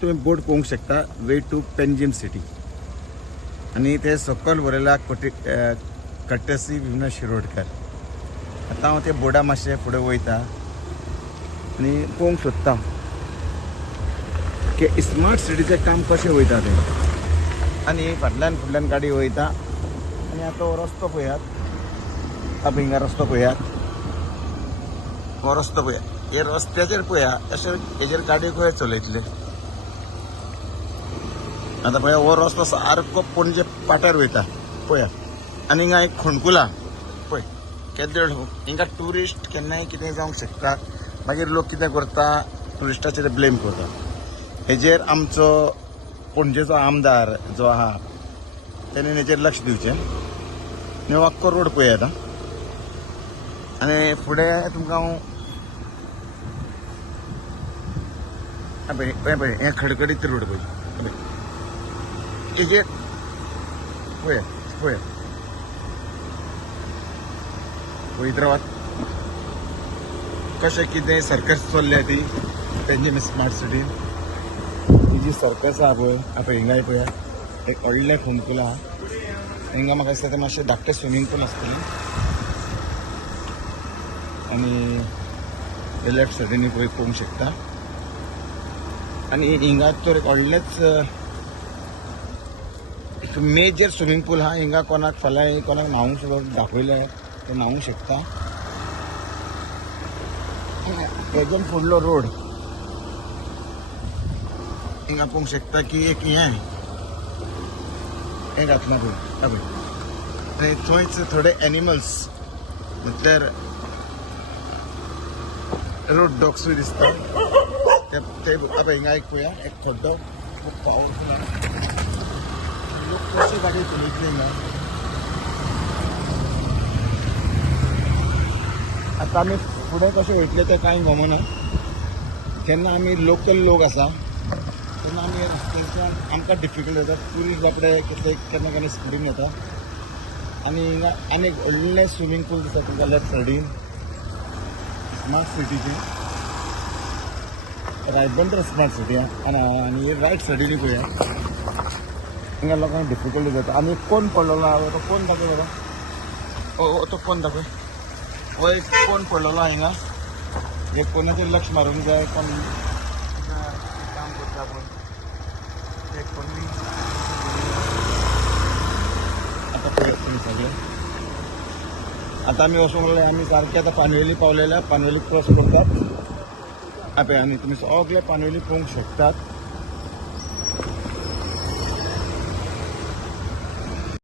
तुम्ही बोर्ड पळोवंक शकता, वे टू पेनजिम सिटी. आणि ते सकयल बरयला कट्टसी विमला शिरोडकर. आतां हांव ते बोर्डा मातशें फुडें वयता आनी पळोवंक सोदता की स्मार्ट सिटीचें काम कशें वयता तें. आनी फाटल्यान फुडल्यान गाडी वयता आनी आतां हो रस्तो पळयात. आप हिंगा रस्तो पळयात, हो रस्तो पळयात. हे रस्त्याचेर पळया अशें हेजेर गाडयो खंय चलयतले. आतां पळया हो रस्तो सारको पणजे पाट्यार वयता पळया. आनी हिंगा एक खणकुला पळय केदेळ. हिंगा ट्युरिस्ट केन्नाय कितें जावंक शकता. मागीर लोक कितें करता, ट्युरिस्टाचेर ब्लेम करता. हेजेर आमचो पणजेचो आमदार जो आहा तेणें हेजेर लक्ष दिवचें. आनी हो आख्खो रोड पळयात. आनी फुडें तुमकां हांव पळय हें खडखडीत रोड पळय. हेजेर पळया पळया पळयत रावात कशें कितें सर्कस चल्ल्या ती पेनजिम स्मार्ट सिटी. ही जी सर्कस आहा पळय, आपय हिंगाय पळया एक व्हडलें खणकुलां आहा. हिंगा म्हाका दिसता तें मातशें धाकटें स्विमींग पूल आसतलें. आनी ते लेफ्ट सायडीन पळय पळोवंक शकता. आनी हिंगा तर एक व्हडलेंच एक मेजर स्विमींग पूल आहा. हिंगा कोणाक फाल्यां कोणाक न्हावंक सुद्दां दाखयलें ते न्हावंक शकता. हेच्यान फुडलो रोड हिंगा पळोवंक शकता की एक हें घातलां पळय. आनी थंयच थोडे एनिमल्स म्हटल्यार रोड डॉग्सूय दिसता. ते आतां हिंगा एक पळया एक खड्डो खूब पावरफूल आहा. लोक कशी गाडी चलयतले हिंगा. आतां आमी फुडें कशें वयतले तें कांय गमना. केन्ना आमी लोकल लोक आसा तेन्ना आमी रस्त्याच्यान आमकां डिफिकल्ट जाता. ट्युरिस्ट बाबडे केन्ना केन्ना स्पिडीन येता. आनी हिंगा आनी एक व्हडलें स्विमींग पूल दिसता तुमकां लेफ्ट सायडीन स्मार्ट सिटीचें. रायट बंदर स्मार्ट सिटी आनी रायट सायडीन पळया हिंगा लोकांक डिफिकल्टी जाता. आनी कोण पडलेलो आहा तो कोण दाखय बाबा. हो तो कोण दाखय. हो एक कोण पडलेलो आहा हिंगा. हे कोणाचेर लक्ष मारूंक जाय. कोण काम करता पळय ते कोणी आतां पळयात तुमी सगळे. आतां आमी वचूंक लागले. आमी सारके आतां पानवेली पावलेल्या. पानवेली क्रॉस करतात आपय. आनी तुमी सगळे पानवेली पळोवंक शकतात.